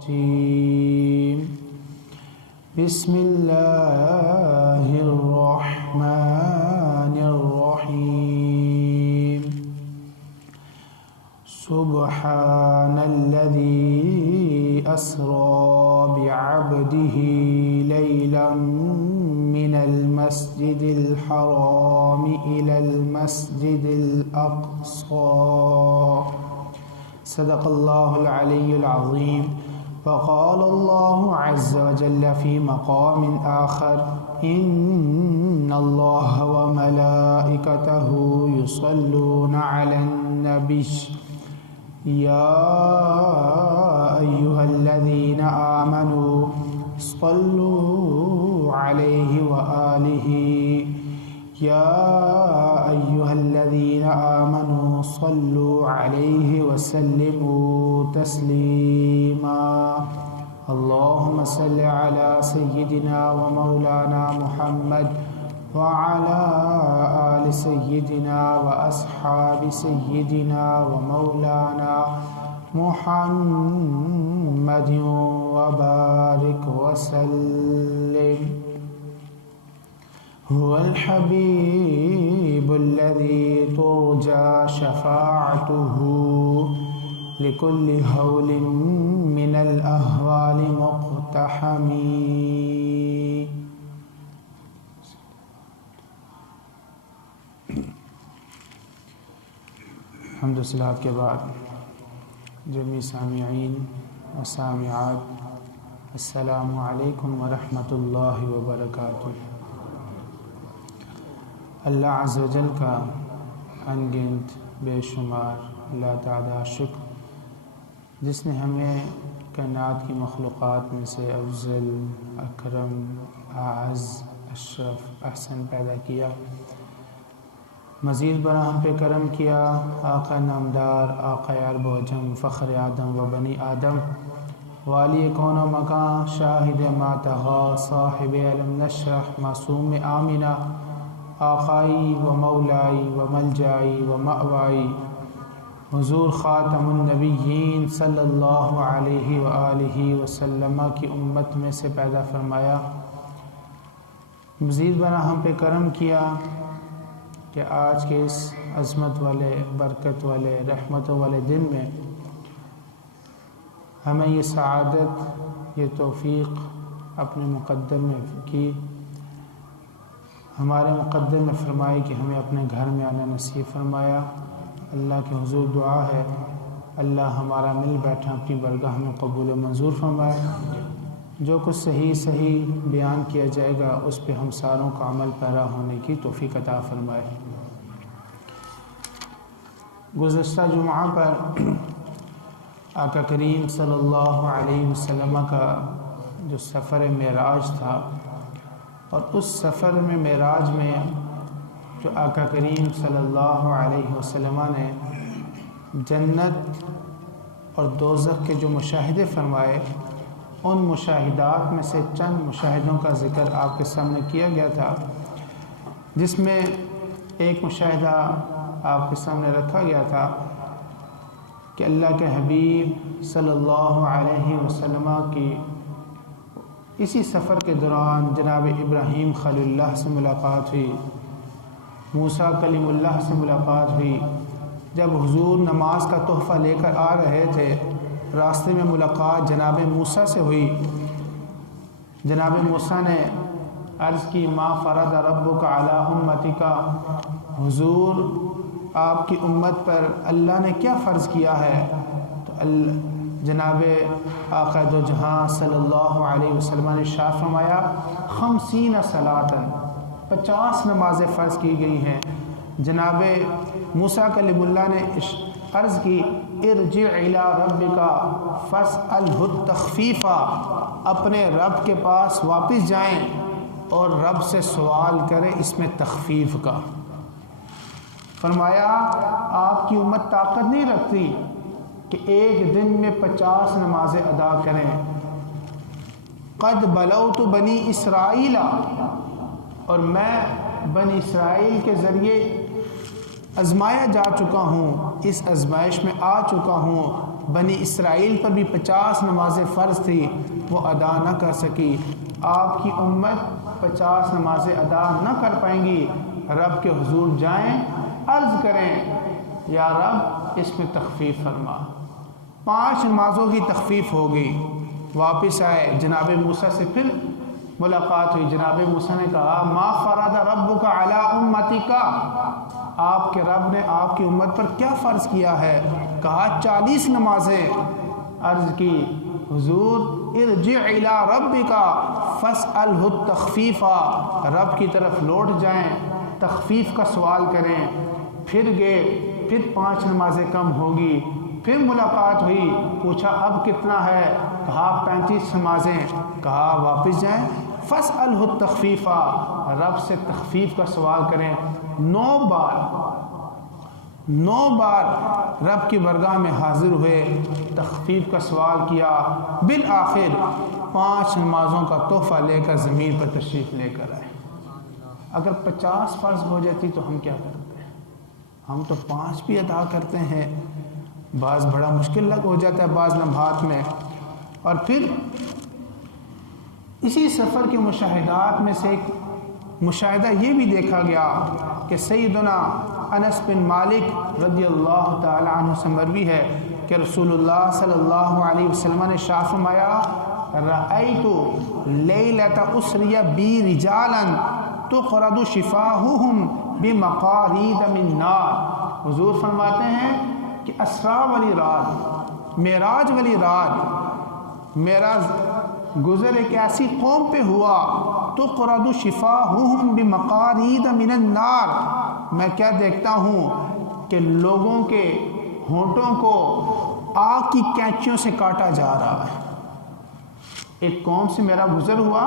الرجيم بسم الله الرحمن الرحيم سبحان الذي أسرى بعبده ليلا من المسجد الحرام إلى المسجد الأقصى صدق الله العلي العظيم وقال الله عز وجل في مقام آخر إن الله وملائكته يصلون على النبي يا أيها الذين آمنوا صلوا عليه وآله يا أيها الذين آمنوا صلوا عليه وسلموا تسليما اللهم صل على سيدنا ومولانا محمد وعلى آل سيدنا وأصحاب سيدنا ومولانا محمد وبارك وسلم هو الحبيب الذي ترجى شفاعته لكل هول من الأهوال مقتحم حمد و صلات کے بعد جمیع سامعین و سامعات السلام علیکم ورحمۃ اللہ وبرکاتہ۔ اللہ عز و جل کا انگنت بے شمار اللہ تعالیٰ شکر جس نے ہمیں کائنات کی مخلوقات میں سے افضل، اکرم، اعز، اشرف، احسن پیدا کیا، مزید برآں ہم پہ کرم کیا۔ آقا نامدار، آقا عرب و عجم، فخر آدم و بنی آدم، والی کون و مکان، شاہد ما طغی، صاحب علم نشرح، معصوم آمنہ، آقائی و مولائی و ملجائی و مأوائی، حضور خاتم النبیین صلی اللہ علیہ وآلہ وسلم کی امت میں سے پیدا فرمایا۔ مزید برآں ہم پہ کرم کیا کہ آج کے اس عظمت والے، برکت والے، رحمتوں والے دن میں ہمیں یہ سعادت، یہ توفیق اپنے مقدم میں کی، ہمارے مقدم میں فرمائی کہ ہمیں اپنے گھر میں آنا نصیب فرمایا۔ اللہ کے حضور دعا ہے اللہ ہمارا مل بیٹھا اپنی برگاہ میں قبول و منظور فرمائے۔ جو کچھ صحیح بیان کیا جائے گا اس پہ ہم ساروں کا عمل پیرا ہونے کی توفیق عطا فرمائے۔ گزشتہ جمعہ پر آقا کریم صلی اللہ علیہ وسلم کا جو سفر معراج تھا، اور اس سفر میں معراج میں جو آقا کریم صلی اللہ علیہ وسلم نے جنت اور دوزخ کے جو مشاہدے فرمائے، ان مشاہدات میں سے چند مشاہدوں کا ذکر آپ کے سامنے کیا گیا تھا، جس میں ایک مشاہدہ آپ کے سامنے رکھا گیا تھا کہ اللہ کے حبیب صلی اللہ علیہ وسلم کی اسی سفر کے دوران جناب ابراہیم خلیل اللہ سے ملاقات ہوئی، موسیٰ کلیم اللہ سے ملاقات ہوئی۔ جب حضور نماز کا تحفہ لے کر آ رہے تھے، راستے میں ملاقات جناب موسیٰ سے ہوئی۔ جناب موسیٰ نے عرض کی ما فرض ربک علی امتک، حضور آپ کی امت پر اللہ نے کیا فرض کیا ہے؟ تو جناب آقا دو جہاں صلی اللہ علیہ وسلم نے ارشاد فرمایا 50 صلاۃ، 50 نمازیں فرض کی گئی ہیں۔ جناب موسیٰ کلیم اللہ نے عرض کی ارجع الی ربک فاسألہ التخفیف، اپنے رب کے پاس واپس جائیں اور رب سے سوال کریں اس میں تخفیف کا۔ فرمایا آپ کی امت طاقت نہیں رکھتی کہ ایک دن میں 50 نمازیں ادا کریں۔ قد بلوت بنی اسرائیل، اور میں بنی اسرائیل کے ذریعے آزمایا جا چکا ہوں، اس آزمائش میں آ چکا ہوں بنی اسرائیل پر بھی 50 نمازیں فرض تھی، وہ ادا نہ کر سکی، آپ کی امت 50 نمازیں ادا نہ کر پائیں گی، رب کے حضور جائیں، عرض کریں یا رب اس میں تخفیف فرما۔ 5 نمازوں کی تخفیف ہو گئی، واپس آئے، جناب موسیٰ سے پھر ملاقات ہوئی۔ جناب موسیٰ نے کہا ما فرض ربک علی امتک، آپ کے رب نے آپ کی امت پر کیا فرض کیا ہے؟ کہا 40 نمازیں۔ عرض کی حضور ارجع الی ربک فاسألہ التخفیف، رب کی طرف لوٹ جائیں، تخفیف کا سوال کریں۔ پھر گئے، پھر 5 نمازیں کم ہوگی، پھر ملاقات ہوئی، پوچھا اب کتنا ہے؟ کہا 35 نمازیں۔ کہا واپس جائیں، فاسألہ التخفیف، رب سے تخفیف کا سوال کریں۔ 9 بار رب کی بارگاہ میں حاضر ہوئے، تخفیف کا سوال کیا، بالآخر 5 نمازوں کا تحفہ لے کر زمین پر تشریف لے کر آئے۔ اگر 50 فرض ہو جاتی تو ہم کیا کرتے ہیں؟ ہم تو 5 بھی ادا کرتے ہیں، بعض بڑا مشکل ہو جاتا ہے بعض لمحات میں۔ اور پھر اسی سفر کے مشاہدات میں سے ایک مشاہدہ یہ بھی دیکھا گیا کہ سیدنا انس بن مالک رضی اللہ تعالی عنہ سے مروی ہے کہ رسول اللہ صلی اللہ علیہ وسلم نے ارشاد فرمایا رأیت لیلۃ اسری بی رجالا تخرج شفاہہم بمقارید من نار۔ حضور فرماتے ہیں کہ اسرا والی رات، معراج والی رات، معراج گزر ایک ایسی قوم پہ ہوا تخرج شفاہہم بمقارید من النار، میں کیا دیکھتا ہوں کہ لوگوں کے ہونٹوں کو آگ کی کینچیوں سے کاٹا جا رہا ہے۔ ایک قوم سے میرا گزر ہوا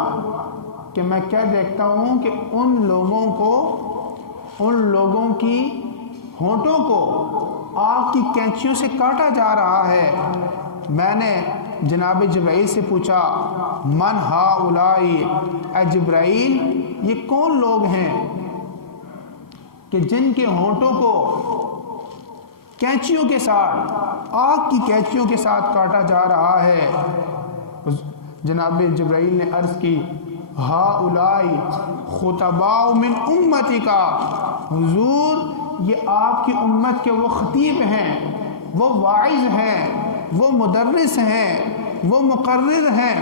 کہ میں کیا دیکھتا ہوں کہ ان لوگوں کی ہونٹوں کو آگ کی کینچیوں سے کاٹا جا رہا ہے۔ میں نے جناب جبرائیل سے پوچھا من ہؤلائی، اے جبرائیل یہ کون لوگ ہیں کہ جن کے ہونٹوں کو کینچیوں کے ساتھ، آگ کی کینچیوں کے ساتھ کاٹا جا رہا ہے؟ جناب جبرائیل نے عرض کی ہؤلائی خطباء من امتک، حضور یہ آپ کی امت کے وہ خطیب ہیں، وہ واعظ ہیں، وہ مدرس ہیں، وہ مقرر ہیں،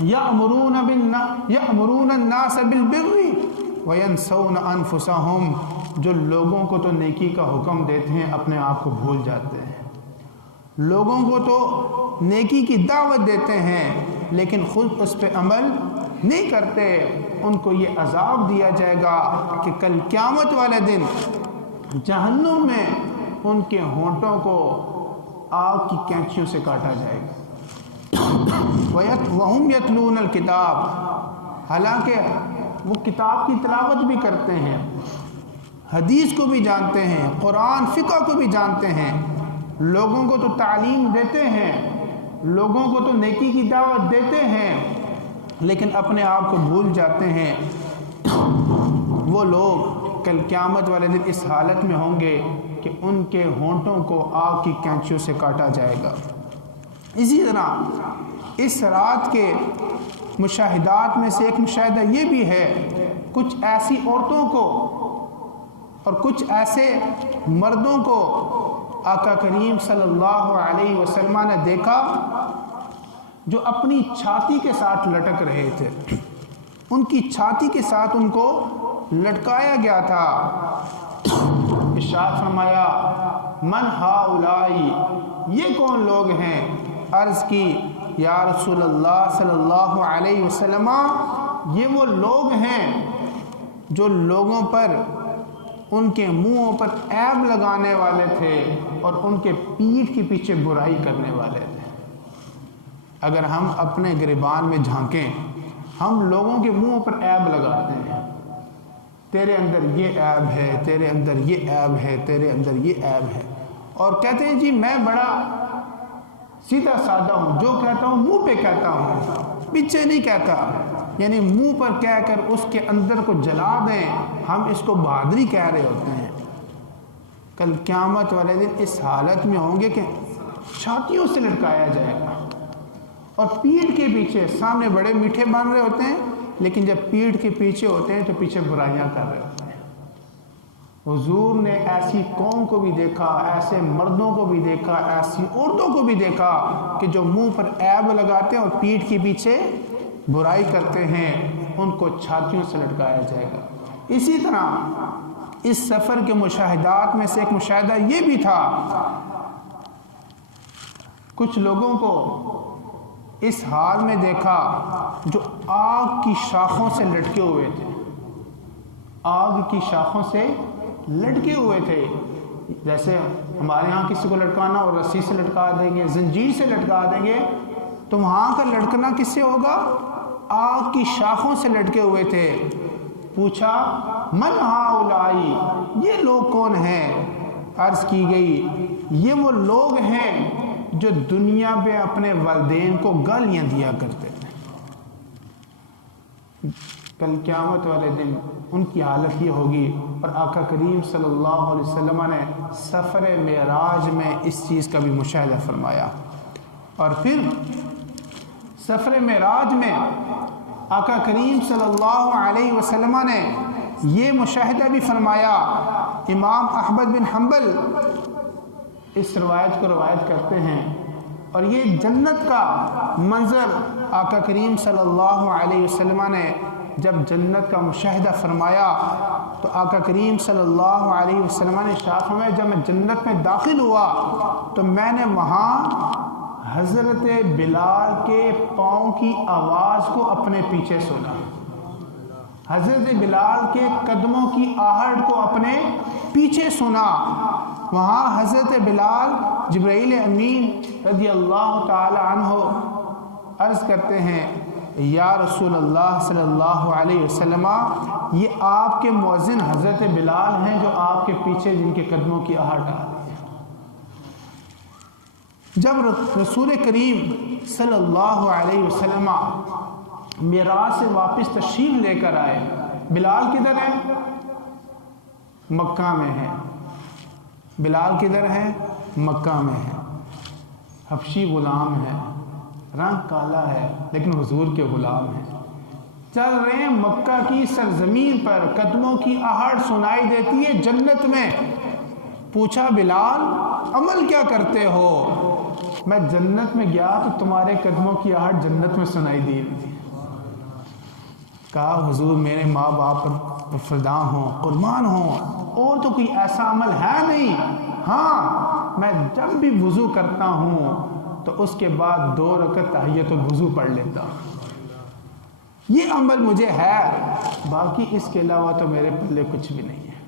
یأمرون الناس بالبر وینسون انفسہم، جو لوگوں کو تو نیکی کا حکم دیتے ہیں اپنے آپ کو بھول جاتے ہیں، لوگوں کو تو نیکی کی دعوت دیتے ہیں لیکن خود اس پہ عمل نہیں کرتے۔ ان کو یہ عذاب دیا جائے گا کہ کل قیامت والے دن جہنم میں ان کے ہونٹوں کو آگ کی کینچیوں سے کاٹا جائے گا۔ وَهُمْ يَتْلُونَ الْكِتَابَ، حالانکہ وہ کتاب کی تلاوت بھی کرتے ہیں، حدیث کو بھی جانتے ہیں، قرآن فقہ کو بھی جانتے ہیں، لوگوں کو تو تعلیم دیتے ہیں، لوگوں کو تو نیکی کی دعوت دیتے ہیں، لیکن اپنے آپ کو بھول جاتے ہیں۔ وہ لوگ کل قیامت والے دن اس حالت میں ہوں گے کہ ان کے ہونٹوں کو آگ کی کینچیوں سے کاٹا جائے گا۔ اسی طرح اس رات کے مشاہدات میں سے ایک مشاہدہ یہ بھی ہے، کچھ ایسی عورتوں کو اور کچھ ایسے مردوں کو آقا کریم صلی اللہ علیہ وسلم نے دیکھا جو اپنی چھاتی کے ساتھ لٹک رہے تھے، ان کی چھاتی کے ساتھ ان کو لٹکایا گیا تھا۔ ارشاد فرمایا من ہؤلائی، یہ کون لوگ ہیں؟ عرض کی یا رسول اللہ صلی اللہ علیہ وسلم یہ وہ لوگ ہیں جو لوگوں پر ان کے منہوں پر عیب لگانے والے تھے اور ان کے پیٹھ کے پیچھے برائی کرنے والے تھے۔ اگر ہم اپنے گریبان میں جھانکیں، ہم لوگوں کے منہوں پر عیب لگاتے ہیں، تیرے اندر یہ عیب ہے، تیرے اندر یہ عیب ہے، تیرے اندر یہ عیب ہے، اور کہتے ہیں جی میں بڑا سیدھا سادہ ہوں، جو کہتا ہوں منہ پہ کہتا ہوں، پیچھے نہیں کہتا، یعنی منہ پر کہہ کر اس کے اندر کو جلا دیں، ہم اس کو بہادری کہہ رہے ہوتے ہیں۔ کل قیامت والے دن اس حالت میں ہوں گے کہ چھاتیوں سے لٹکایا جائے گا، اور پیٹھ کے پیچھے سامنے بڑے میٹھے بن رہے ہوتے ہیں، لیکن جب پیٹھ کے پیچھے ہوتے ہیں تو پیچھے برائیاں کر رہے ہوتے ہیں۔ حضور نے ایسی قوم کو بھی دیکھا، ایسے مردوں کو بھی دیکھا، ایسی عورتوں کو بھی دیکھا کہ جو منہ پر عیب لگاتے ہیں اور پیٹھ کے پیچھے برائی کرتے ہیں، ان کو چھاتیوں سے لٹکایا جائے گا۔ اسی طرح اس سفر کے مشاہدات میں سے ایک مشاہدہ یہ بھی تھا، کچھ لوگوں کو اس حال میں دیکھا جو آگ کی شاخوں سے لٹکے ہوئے تھے، آگ کی شاخوں سے لٹکے ہوئے تھے۔ جیسے ہمارے ہاں کسی کو لٹکانا اور رسی سے لٹکا دیں گے، زنجیر سے لٹکا دیں گے، تو وہاں کا لٹکنا کس سے ہوگا؟ آگ کی شاخوں سے لٹکے ہوئے تھے۔ پوچھا من ہؤلائی، یہ لوگ کون ہیں؟ عرض کی گئی یہ وہ لوگ ہیں جو دنیا میں اپنے والدین کو گالیاں دیا کرتے ہیں، کل قیامت والے دن ان کی حالت یہ ہوگی۔ اور آقا کریم صلی اللہ علیہ وسلم نے سفر معراج میں اس چیز کا بھی مشاہدہ فرمایا۔ اور پھر سفر معراج میں آقا کریم صلی اللہ علیہ وسلم نے یہ مشاہدہ بھی فرمایا۔ امام احمد بن حنبل اس روایت کو روایت کرتے ہیں، اور یہ جنت کا منظر آقا کریم صلی اللہ علیہ وسلم نے جب جنت کا مشاہدہ فرمایا تو آقا کریم صلی اللہ علیہ وسلم نے ارشاد فرمایا جب میں جنت میں داخل ہوا تو میں نے وہاں حضرت بلال کے پاؤں کی آواز کو اپنے پیچھے سنا، حضرت بلال کے قدموں کی آہٹ کو اپنے پیچھے سنا۔ وہاں حضرت بلال جبرائیل امین رضی اللہ تعالی عنہ عرض کرتے ہیں یا رسول اللہ صلی اللہ علیہ وسلم، یہ آپ کے مؤذن حضرت بلال ہیں جو آپ کے پیچھے جن کے قدموں کی آہٹ آ رہی ہے۔ جب رسول کریم صلی اللہ علیہ وسلم معراج سے واپس تشریف لے کر آئے، بلال کدھر ہے؟ مکہ میں ہے۔ بلال کدھر ہے؟ مکہ میں ہے۔ حبشی غلام ہے، رنگ کالا ہے، لیکن حضور کے غلام ہیں، چل رہے ہیں مکہ کی سرزمین پر، قدموں کی آہٹ سنائی دیتی ہے جنت میں۔ پوچھا بلال عمل کیا کرتے ہو؟ میں جنت میں گیا تو تمہارے قدموں کی آہٹ جنت میں سنائی دی تھی۔ کہا حضور میرے ماں باپ پر فدا ہوں، قربان ہوں، اور تو کوئی ایسا عمل ہے نہیں، ہاں میں جب بھی وضو کرتا ہوں تو اس کے بعد 2 رکعت تحیۃ الوضو پڑھ لیتا ہوں، یہ عمل مجھے ہے، باقی اس کے علاوہ تو میرے پلے کچھ بھی نہیں ہے۔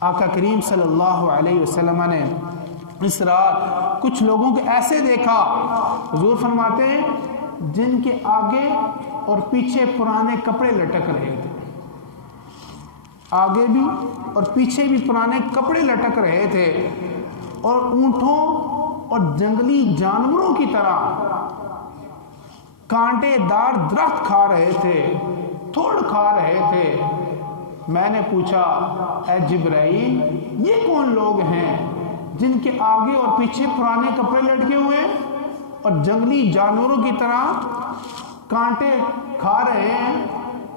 آقا کریم صلی اللہ علیہ وسلم نے اس رات کچھ لوگوں کو ایسے دیکھا، حضور فرماتے ہیں جن کے آگے اور پیچھے پرانے کپڑے لٹک رہے تھے، آگے بھی اور پیچھے بھی پرانے کپڑے لٹک رہے تھے، اور اونٹوں اور جنگلی جانوروں کی طرح کانٹے دار درخت کھا رہے تھے، تھوڑ کھا رہے تھے۔ میں نے پوچھا اے جبرائیل یہ کون لوگ ہیں جن کے آگے اور پیچھے پرانے کپڑے لٹکے ہوئے اور جنگلی جانوروں کی طرح کانٹے کھا رہے ہیں،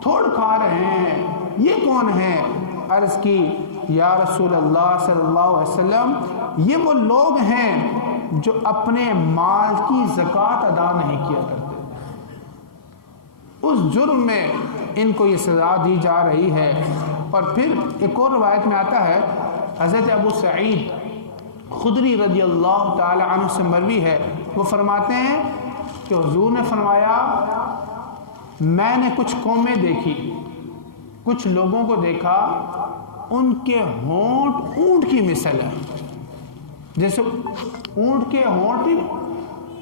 تھوڑ کھا رہے ہیں، یہ کون ہیں؟ عرض کی یا رسول اللہ صلی اللہ علیہ وسلم یہ وہ لوگ ہیں جو اپنے مال کی زکوٰۃ ادا نہیں کیا کرتے، اس جرم میں ان کو یہ سزا دی جا رہی ہے۔ اور پھر ایک اور روایت میں آتا ہے، حضرت ابو سعید خدری رضی اللہ تعالی عنہ سے مروی ہے، وہ فرماتے ہیں کہ حضور نے فرمایا میں نے کچھ قومیں دیکھی، کچھ لوگوں کو دیکھا، ان کے ہونٹ اونٹ کی مثل ہے، جیسے اونٹ کے ہونٹ،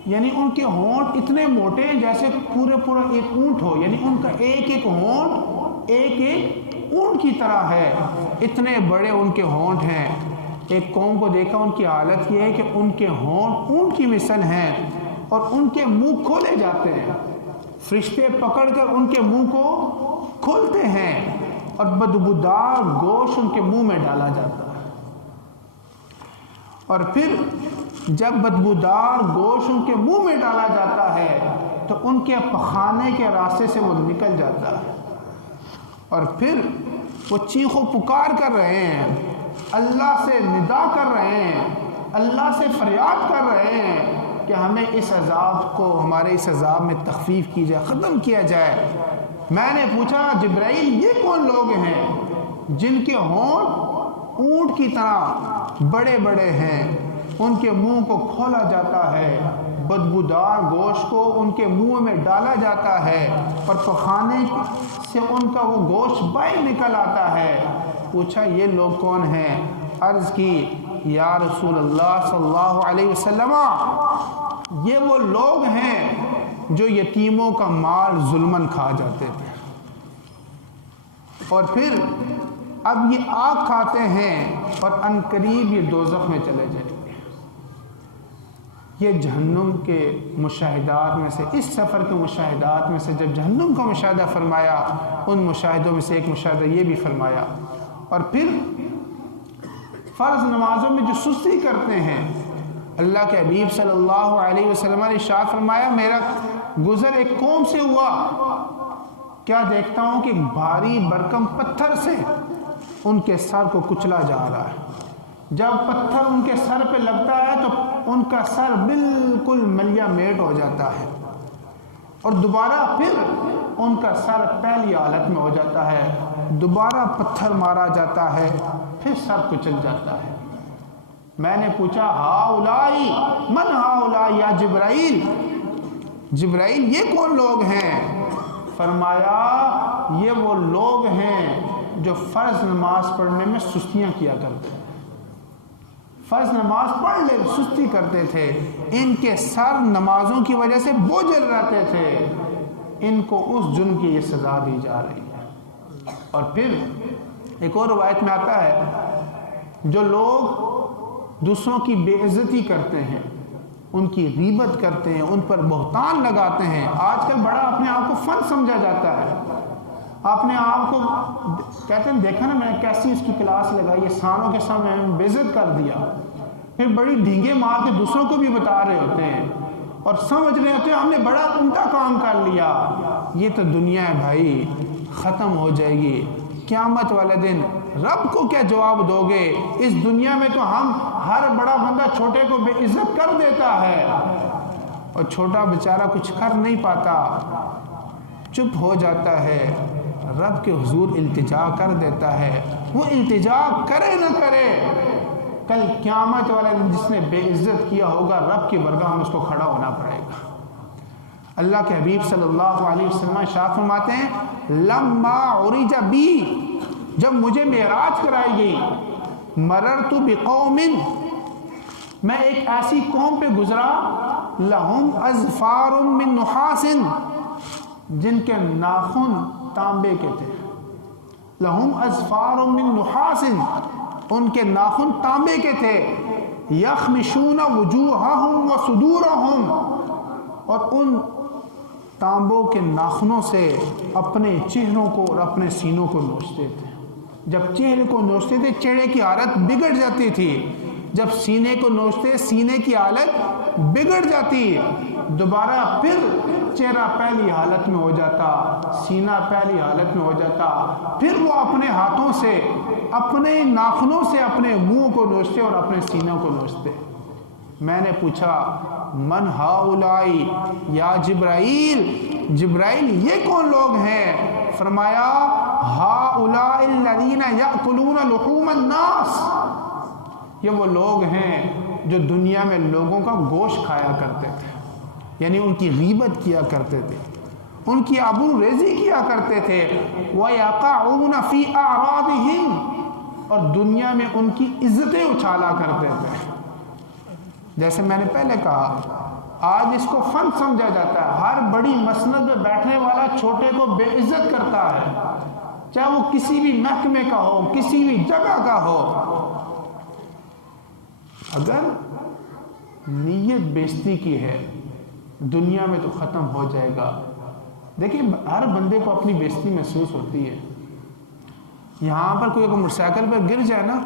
یعنی ان کے ہونٹ اتنے موٹے ہیں جیسے پورا ایک اونٹ ہو، یعنی ان کا ایک ایک ہونٹ ایک اونٹ کی طرح ہے، اتنے بڑے ان کے ہونٹ ہیں۔ ایک قوم کو دیکھا، ان کی حالت یہ ہے کہ ان کے ہونٹ اونٹ کی مثل ہیں، اور ان کے منہ کھولے جاتے ہیں، فرشتے پکڑ کر ان کے منہ کو کھولتے ہیں، اور بدبودار گوشت ان کے منہ میں ڈالا جاتا ہے۔ اور پھر جب بدبودار گوشت ان کے منہ میں ڈالا جاتا ہے تو ان کے پخانے کے راستے سے وہ نکل جاتا ہے، اور پھر وہ چیخ و پکار کر رہے ہیں، اللہ سے ندا کر رہے ہیں، اللہ سے فریاد کر رہے ہیں کہ ہمیں اس عذاب کو، ہمارے اس عذاب میں تخفیف کی جائے، ختم کیا جائے۔ میں نے پوچھا جبرائیل یہ کون لوگ ہیں جن کے ہونٹ اونٹ کی طرح بڑے بڑے ہیں، ان کے منہ کو کھولا جاتا ہے، بدبودار گوشت کو ان کے منہ میں ڈالا جاتا ہے اور پخانے سے ان کا وہ گوشت باہر نکل آتا ہے؟ پوچھا یہ لوگ کون ہیں؟ عرض کی یا رسول اللہ صلی اللہ علیہ وسلم یہ وہ لوگ ہیں جو یتیموں کا مال ظلماً کھا جاتے تھے، اور پھر اب یہ آگ کھاتے ہیں اور عنقریب یہ دوزخ میں چلے جائیں گے۔ یہ جہنم کے مشاہدات میں سے، اس سفر کے مشاہدات میں سے، جب جہنم کا مشاہدہ فرمایا ان مشاہدوں میں سے ایک مشاہدہ یہ بھی فرمایا۔ اور پھر فرض نمازوں میں جو سستی کرتے ہیں، اللہ کے حبیب صلی اللہ علیہ وسلم نے ارشاد فرمایا میرا گزر ایک قوم سے ہوا، کیا دیکھتا ہوں کہ بھاری بھرکم پتھر سے ان کے سر کو کچلا جا رہا ہے، جب پتھر ان کے سر پہ لگتا ہے تو ان کا سر بالکل ملیا میٹ ہو جاتا ہے، اور دوبارہ پھر ان کا سر پہلی حالت میں ہو جاتا ہے، دوبارہ پتھر مارا جاتا ہے، پھر سر کچل جاتا ہے۔ میں نے پوچھا ہاؤلائی من ہاؤلائی یا جبرائیل، جبرائیل یہ کون لوگ ہیں؟ فرمایا یہ وہ لوگ ہیں جو فرض نماز پڑھنے میں سستیاں کیا کرتے ہیں، فرض نماز پڑھ لے سستی کرتے تھے، ان کے سر نمازوں کی وجہ سے بوجھل رہتے تھے، ان کو اس جرم کی یہ سزا دی جا رہی ہے۔ اور پھر ایک اور روایت میں آتا ہے جو لوگ دوسروں کی بے عزتی کرتے ہیں، ان کی غیبت کرتے ہیں، ان پر بہتان لگاتے ہیں، آج کل بڑا اپنے آپ کو فن سمجھا جاتا ہے، اپنے آپ کو کہتے ہیں دیکھا نا میں نے کیسی اس کی کلاس لگائی ہے، سانوں کے سامنے بے عزت کر دیا، پھر بڑی ڈھینگے مار کے دوسروں کو بھی بتا رہے ہوتے ہیں اور سمجھ رہے ہوتے ہیں ہم نے بڑا عمدہ کام کر لیا۔ یہ تو دنیا ہے بھائی، ختم ہو جائے گی، قیامت والے دن رب کو کیا جواب دو گے؟ اس دنیا میں تو ہم ہر بڑا بندہ چھوٹے کو بے عزت کر دیتا ہے، اور چھوٹا بیچارہ کچھ کر نہیں پاتا، چپ ہو جاتا ہے، رب کے حضور التجا کر دیتا ہے۔ وہ التجا کرے نہ کرے، کل قیامت والے دن جس نے بے عزت کیا ہوگا رب کی برگاہ میں اس کو کھڑا ہونا پڑے گا۔ اللہ کے حبیب صلی اللہ علیہ وسلم ارشاد فرماتے ہیں لما عرج بی، جب مجھے معراج کرائی گئی، مررت بقوم، میں ایک ایسی قوم پہ گزرا، لہم اظفار من نحاس، جن کے ناخن تانبے کے تھے، لہم اظفار من نحاس، ان کے ناخن تانبے کے تھے، یخمشون وجوہہم وصدورہم، اور ان تانبوں کے ناخنوں سے اپنے چہروں کو اور اپنے سینوں کو نوچتے تھے۔ جب چہرے کو نوچتے تھے چہرے کی حالت بگڑ جاتی تھی، جب سینے کو نوچتے سینے کی حالت بگڑ جاتی، دوبارہ پھر چہرہ پہلی حالت میں ہو جاتا، سینہ پہلی حالت میں ہو جاتا، پھر وہ اپنے ہاتھوں سے اپنے ناخنوں سے اپنے منہ کو نوچتے اور اپنے سینوں کو نوچتے۔ میں نے پوچھا من ہاؤلائی یا جبرائیل، جبرائیل یہ کون لوگ ہیں؟ فرمایا ہاؤلاء الذین یأکلون لحوم الناس، یہ وہ لوگ ہیں جو دنیا میں لوگوں کا گوشت کھایا کرتے تھے، یعنی ان کی غیبت کیا کرتے تھے، ان کی آبرو ریزی کیا کرتے تھے، وَيَقَعُونَ فِي أَعْرَاضِهِمْ، اور دنیا میں ان کی عزتیں اچھالا کرتے تھے۔ جیسے میں نے پہلے کہا آج اس کو فن سمجھا جاتا ہے، ہر بڑی مسند میں بیٹھنے والا چھوٹے کو بے عزت کرتا ہے، چاہے وہ کسی بھی محکمے کا ہو، کسی بھی جگہ کا ہو۔ اگر نیت بیزتی کی ہے دنیا میں تو ختم ہو جائے گا۔ دیکھیں ہر بندے کو اپنی بیزتی محسوس ہوتی ہے، یہاں پر کوئی موٹر سائیکل پر گر جائے نا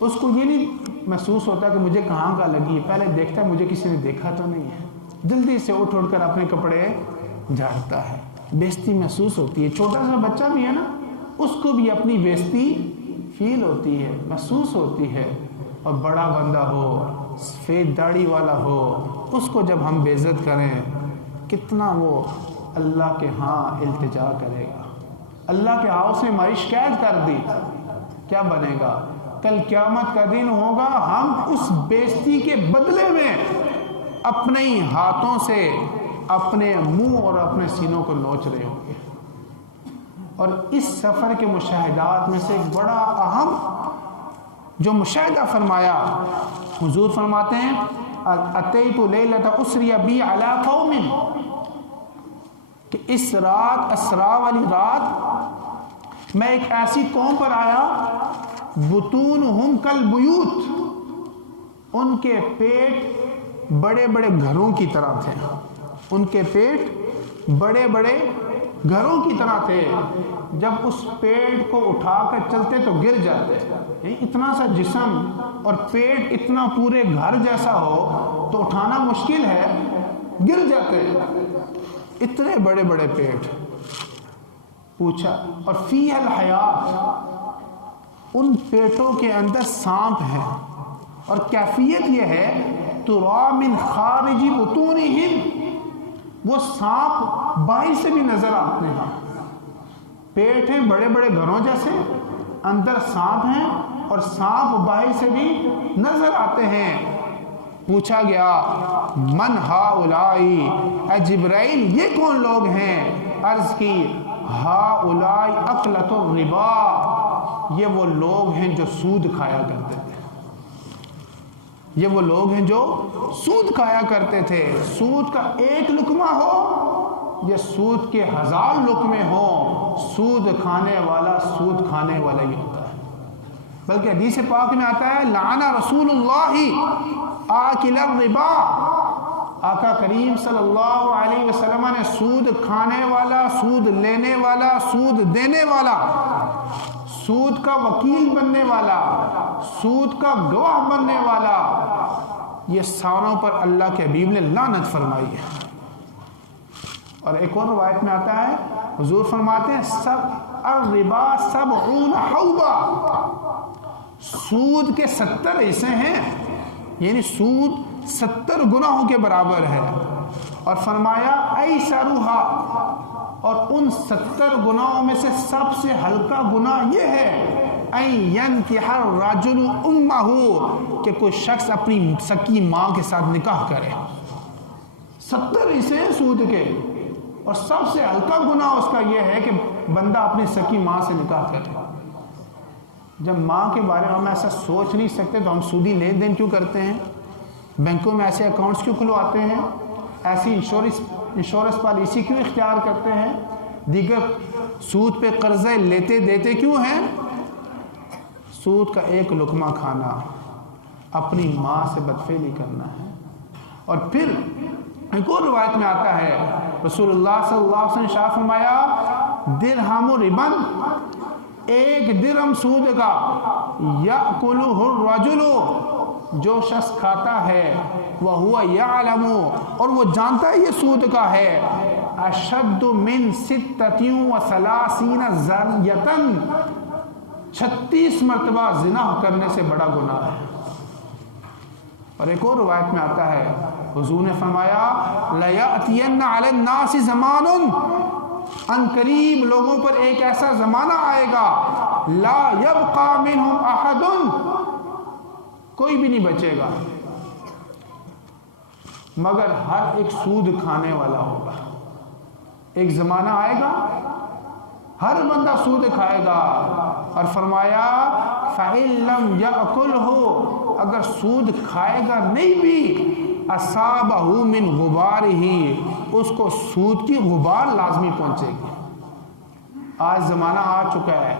اس کو یہ نہیں محسوس ہوتا کہ مجھے کہاں کا لگی ہے، پہلے دیکھتا ہے مجھے کسی نے دیکھا تو نہیں ہے، جلدی سے اٹھ کر اپنے کپڑے جھاڑتا ہے، بےزتی محسوس ہوتی ہے۔ چھوٹا سا بچہ بھی ہے نا، اس کو بھی اپنی بےزتی فیل ہوتی ہے، محسوس ہوتی ہے، اور بڑا بندہ ہو، سفید داڑھی والا ہو، اس کو جب ہم بے عزت کریں کتنا وہ اللہ کے ہاں التجا کرے گا۔ اللہ کے ہاؤس میں ہماری شکایت کر دی، کیا بنے گا؟ کل قیامت کا دن ہوگا، ہم اس بے عزتی کے بدلے میں اپنے ہی ہاتھوں سے اپنے منہ اور اپنے سینوں کو نوچ رہے ہوں گے۔ اور اس سفر کے مشاہدات میں سے ایک بڑا اہم جو مشاہدہ فرمایا، حضور فرماتے ہیں اتیت لیلۃ اسری بی علی قوم، کہ اس رات، اسرا والی رات میں ایک ایسی قوم پر آیا، بطونہم کالبیوت، ان کے پیٹ بڑے بڑے گھروں کی طرح تھے، ان کے پیٹ بڑے بڑے گھروں کی طرح تھے، جب اس پیٹ کو اٹھا کر چلتے تو گر جاتے، اتنا سا جسم اور پیٹ اتنا پورے گھر جیسا ہو تو اٹھانا مشکل ہے، گر جاتے، اتنے بڑے بڑے پیٹ۔ پوچھا اور فیہ الحیات، ان پیٹوں کے اندر سانپ ہیں، اور کیفیت یہ ہے ترا من خارج بطونہم، وہ سانپ باہر سے بھی نظر آتے ہیں، پیٹ ہیں بڑے بڑے گھروں جیسے، اندر سانپ ہیں اور سانپ باہر سے بھی نظر آتے ہیں۔ پوچھا گیا من ہؤلائی، اے جبرائیل یہ کون لوگ ہیں؟ عرض کی ہؤلائی اکلۃ الربا، یہ وہ لوگ ہیں جو سود کھایا کرتے تھے، یہ وہ لوگ ہیں جو سود کھایا کرتے تھے۔ سود کا ایک لقمہ ہو یا سود کے 1000 لقمے ہوں، سود کھانے والا سود کھانے والا ہی ہوتا ہے۔ بلکہ حدیث پاک میں آتا ہے لعن رسول اللہ آکل الربا، آقا کریم صلی اللہ علیہ وسلم نے سود کھانے والا، سود لینے والا، سود دینے والا، سود کا وکیل بننے والا، سود کا گواہ بننے والا، یہ ساروں پر اللہ کے حبیب نے لعنت فرمائی ہے۔ اور ایک اور روایت میں آتا ہے حضور فرماتے ہیں سب الربا 70 حوبا، سود کے 70 حصے ہیں، یعنی سود 70 گناہوں کے برابر ہے۔ اور فرمایا ایسرھا، اور ان 70 گناہوں میں سے سب سے ہلکا گناہ یہ ہے ان ینکح الرجل امہ، کہ کوئی شخص اپنی سکی ماں کے ساتھ نکاح کرے۔ 70 حصے ہیں سود کے، اور سب سے ہلکا گناہ اس کا یہ ہے کہ بندہ اپنی سکی ماں سے نکاح کرے۔ جب ماں کے بارے میں ہم ایسا سوچ نہیں سکتے تو ہم سودی لین دین کیوں کرتے ہیں؟ بینکوں میں ایسے اکاؤنٹس کیوں کھلواتے ہیں؟ ایسی انشورنس پالیسی کیوں اختیار کرتے ہیں؟ دیگر سود پہ قرضے لیتے دیتے کیوں ہیں؟ سود کا ایک لقمہ کھانا، اپنی ماں سے بدفعلی کرنا ہے۔ اور پھر ایک اور روایت میں آتا ہے رسول اللہ صلی اللہ علیہ وسلم نے ارشاد فرمایا درہم ربن، ایک درہم سود کا، یأکلہ الرجل، جو شخص کھاتا ہے وہو یعلم، اور وہ جانتا ہے یہ سود کا ہے، اشد من 36 زنیۃ، 36 مرتبہ زنا کرنے سے بڑا گناہ ہے۔ اور ایک اور روایت میں آتا ہے حضور نے فرمایا لَيَأْتِيَنَّ عَلَى النَّاسِ زَمَانٌ، ان قریب لوگوں پر ایک ایسا زمانہ آئے گا لا يبقى منهم احد، کوئی بھی نہیں بچے گا مگر ہر ایک سود کھانے والا ہوگا۔ ایک زمانہ آئے گا ہر بندہ سود کھائے گا، اور فرمایا فَإِن لَّمْ يَأْكُلْهُ، اگر سود کھائے گا نہیں بھی، أَصَابَهُ مِنْ غُبَارِهِ، اس کو سود کی غبار لازمی پہنچے گی۔ آج زمانہ آ چکا ہے،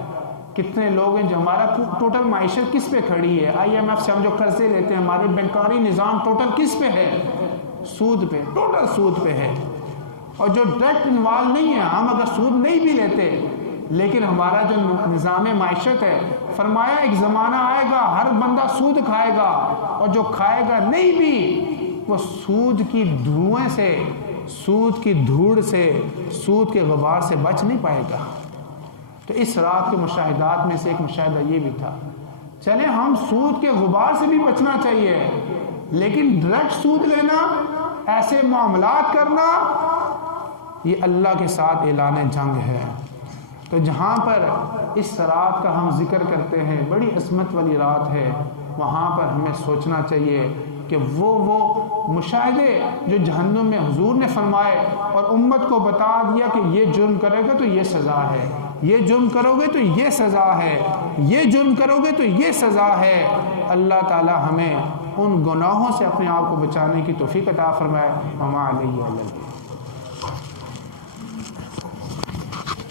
کتنے لوگ ہیں جو ہمارا ٹوٹل معیشت کس پہ کھڑی ہے؟ IMF سے ہم جو قرضے لیتے ہیں، ہمارے بینکاری نظام ٹوٹل کس پہ ہے؟ سود پہ، ٹوٹل سود پہ ہے۔ اور جو ڈائریکٹ انوالو نہیں ہے، ہم اگر سود نہیں بھی لیتے لیکن ہمارا جو نظام معیشت ہے فرمایا ایک زمانہ آئے گا ہر بندہ سود کھائے گا، اور جو کھائے گا نہیں بھی وہ سود کی دھوئیں سے، سود کی دھوڑ سے، سود کے غبار سے بچ نہیں پائے گا۔ تو اس رات کے مشاہدات میں سے ایک مشاہدہ یہ بھی تھا، چلیں ہم سود کے غبار سے بھی بچنا چاہیے، لیکن ڈائریکٹ سود لینا، ایسے معاملات کرنا، یہ اللہ کے ساتھ اعلان جنگ ہے۔ تو جہاں پر اس رات کا ہم ذکر کرتے ہیں، بڑی عظمت والی رات ہے، وہاں پر ہمیں سوچنا چاہیے کہ وہ مشاہدے جو جہنم میں حضور نے فرمائے اور امت کو بتا دیا کہ یہ جرم کرے گا تو یہ سزا ہے، یہ جرم کرو گے تو یہ سزا ہے، یہ جرم کرو گے تو یہ سزا ہے۔ اللہ تعالی ہمیں ان گناہوں سے اپنے آپ کو بچانے کی توفیق عطا فرمائے۔ وما علیہ